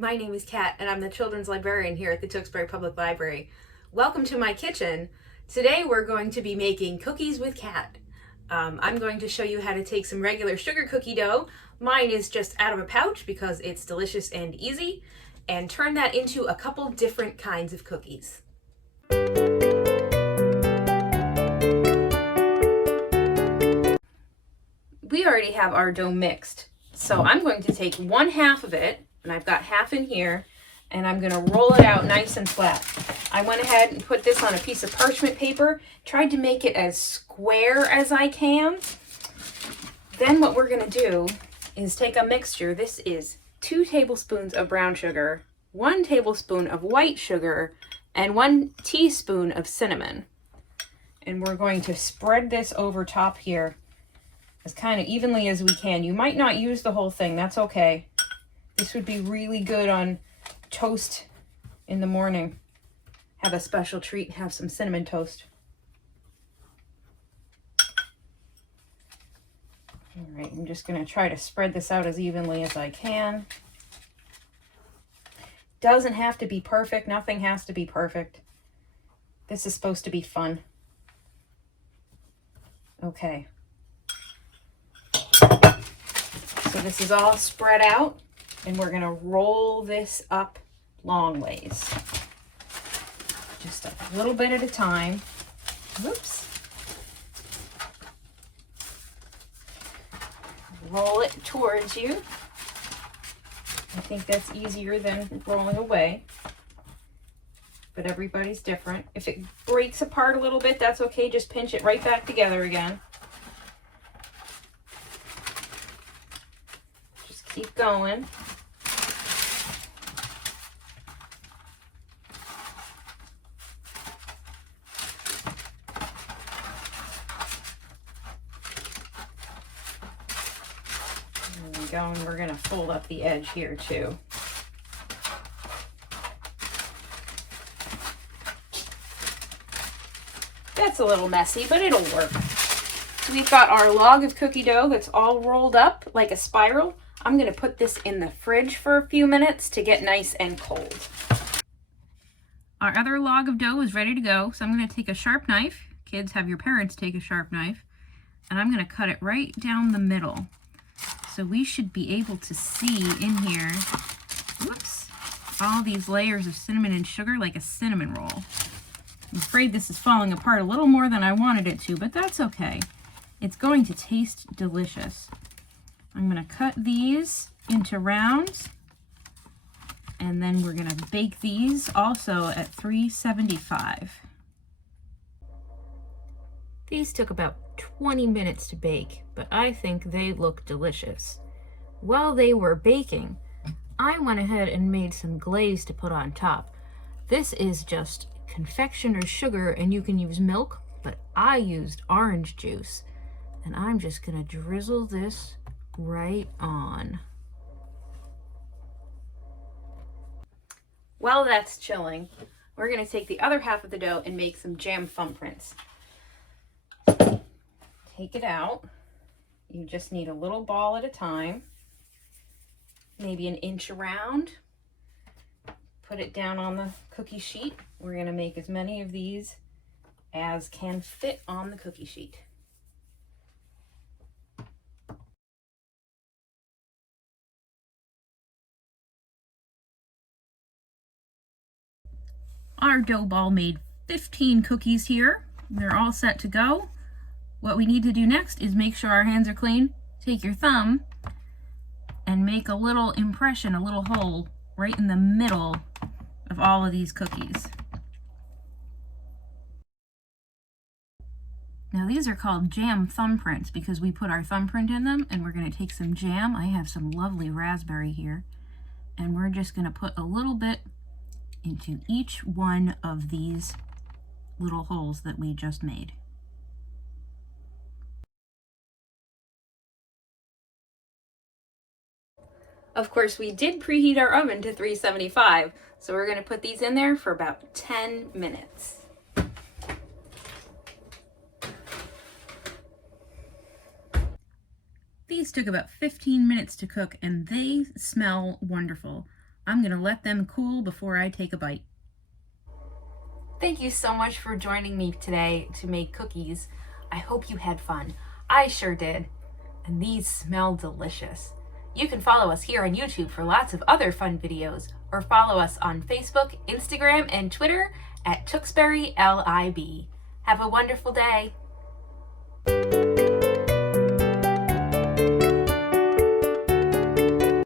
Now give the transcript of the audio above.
My name is Kat, and I'm the children's librarian here at the Tewksbury Public Library. Welcome to my kitchen. Today we're going to be making cookies with Kat. I'm going to show you how to take some regular sugar cookie dough. Mine is just out of a pouch because it's delicious and easy, and turn that into a couple different kinds of cookies. We already have our dough mixed, so I'm going to take 1/2 of it, and I've got half in here, and I'm going to roll it out nice and flat. I went ahead and put this on a piece of parchment paper, tried to make it as square as I can. Then what we're going to do is take a mixture. This is 2 tablespoons of brown sugar, 1 tablespoon of white sugar, and 1 teaspoon of cinnamon. And we're going to spread this over top here as kind of evenly as we can. You might not use the whole thing, that's okay. This would be really good on toast in the morning. Have a special treat, have some cinnamon toast. All right, I'm just gonna try to spread this out as evenly as I can. Doesn't have to be perfect, nothing has to be perfect. This is supposed to be fun. Okay. So this is all spread out, and we're gonna roll this up long ways. Just a little bit at a time. Whoops. Roll it towards you. I think that's easier than rolling away, but everybody's different. If it breaks apart a little bit, that's okay. Just pinch it right back together again. Keep going. There we go, and we're going to fold up the edge here too. That's a little messy, but it'll work. We've got our log of cookie dough that's all rolled up like a spiral. I'm going to put this in the fridge for a few minutes to get nice and cold. Our other log of dough is ready to go, so I'm going to take a sharp knife. Kids, have your parents take a sharp knife. And I'm going to cut it right down the middle. So we should be able to see in here, whoops, all these layers of cinnamon and sugar like a cinnamon roll. I'm afraid this is falling apart a little more than I wanted it to, but that's okay. It's going to taste delicious. I'm going to cut these into rounds, and then we're going to bake these also at 375. These took about 20 minutes to bake, but I think they look delicious. While they were baking, I went ahead and made some glaze to put on top. This is just confectioner's sugar, and you can use milk, but I used orange juice. And I'm just going to drizzle this right on. While that's chilling, we're going to take the other half of the dough and make some jam thumbprints. Take it out. You just need a little ball at a time, maybe 1 inch around. Put it down on the cookie sheet. We're going to make as many of these as can fit on the cookie sheet. Our dough ball made 15 cookies here. They're all set to go. What we need to do next is make sure our hands are clean. Take your thumb and make a little impression, a little hole right in the middle of all of these cookies. Now these are called jam thumbprints because we put our thumbprint in them, and we're going to take some jam. I have some lovely raspberry here, and we're just going to put a little bit into each one of these little holes that we just made. Of course, we did preheat our oven to 375, so we're going to put these in there for about 10 minutes. These took about 15 minutes to cook, and they smell wonderful. I'm going to let them cool before I take a bite. Thank you so much for joining me today to make cookies. I hope you had fun. I sure did. And these smell delicious. You can follow us here on YouTube for lots of other fun videos, or follow us on Facebook, Instagram, and Twitter at Tewksbury LIB. Have a wonderful day.